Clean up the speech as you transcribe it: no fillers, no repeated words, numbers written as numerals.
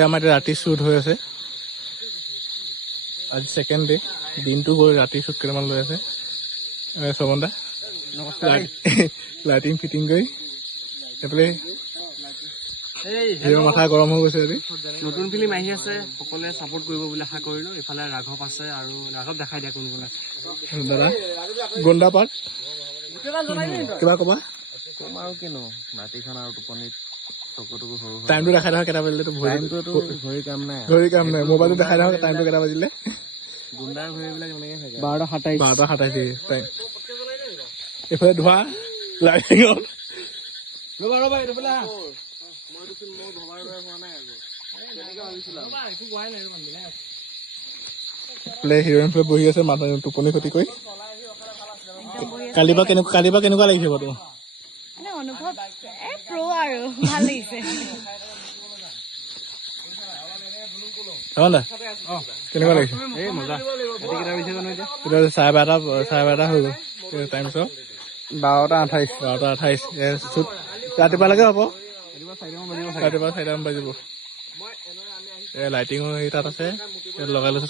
আমাৰ ৰাতি শ্বুট হৈ আছে আজি সেকেন্ড ডে দিনটো গৈ ৰাতি শ্বুট কেইটামান লৈ আছে সমন্দা লাইটিং ফিটিং কৰি এফালে মাথা গৰম হৈ গৈছে আজি নতুন ফিল্ম আহি আছে সকলোৱে সাপোৰ্ট কৰিব বুলি আশা কৰিলো এফালে ৰাঘৱ আছে আৰু ৰাঘৱ দেখাই দিয়া কোন কোন দাদা গন্ডা পাত কিবা কবা কম আৰু কিনো ৰাতিখন আৰু টোপনিত চকুটুকু সৰু টাইমটো দেখাই থাকক কেইটা বাজিলে ঘড়ী কাম নাই মোবাইলটো দেখাই থাকক টাইমটো কেইটা বাজিলে গুণ্ডাৰ ঘড়ীবিলাক এনেকে থাকে 12:27 টাইম এইফালে ধোৱা লাইটিঙত ৰবা এইটো বলা মইতো মই ভবাৰ হোৱা নাই আকৌ কেনেকৈ ভাবিছিলা এইটো হোৱাই নাই মানে প্লে হিৰোইন ফ্লে বহি আছে মানুহ টোপনি ক্ষতি কৰি কালিবা কেনেকুৱা লাগিছে বাৰু অনুভৱ প্ৰ আৰু ভাল লাগিছে কেনেকুৱা লাগিছে এই মজা এটি কিটা বিছে জানো এতিয়া চাৰে বাৰটা হৈ গ'ল টাইম চব 12:28 ৰাতিপুৱালৈকে হ'ব ৰাতিপুৱা 4টামান বাজিব লাইটিঙো তাত আছে লগাই লৈছে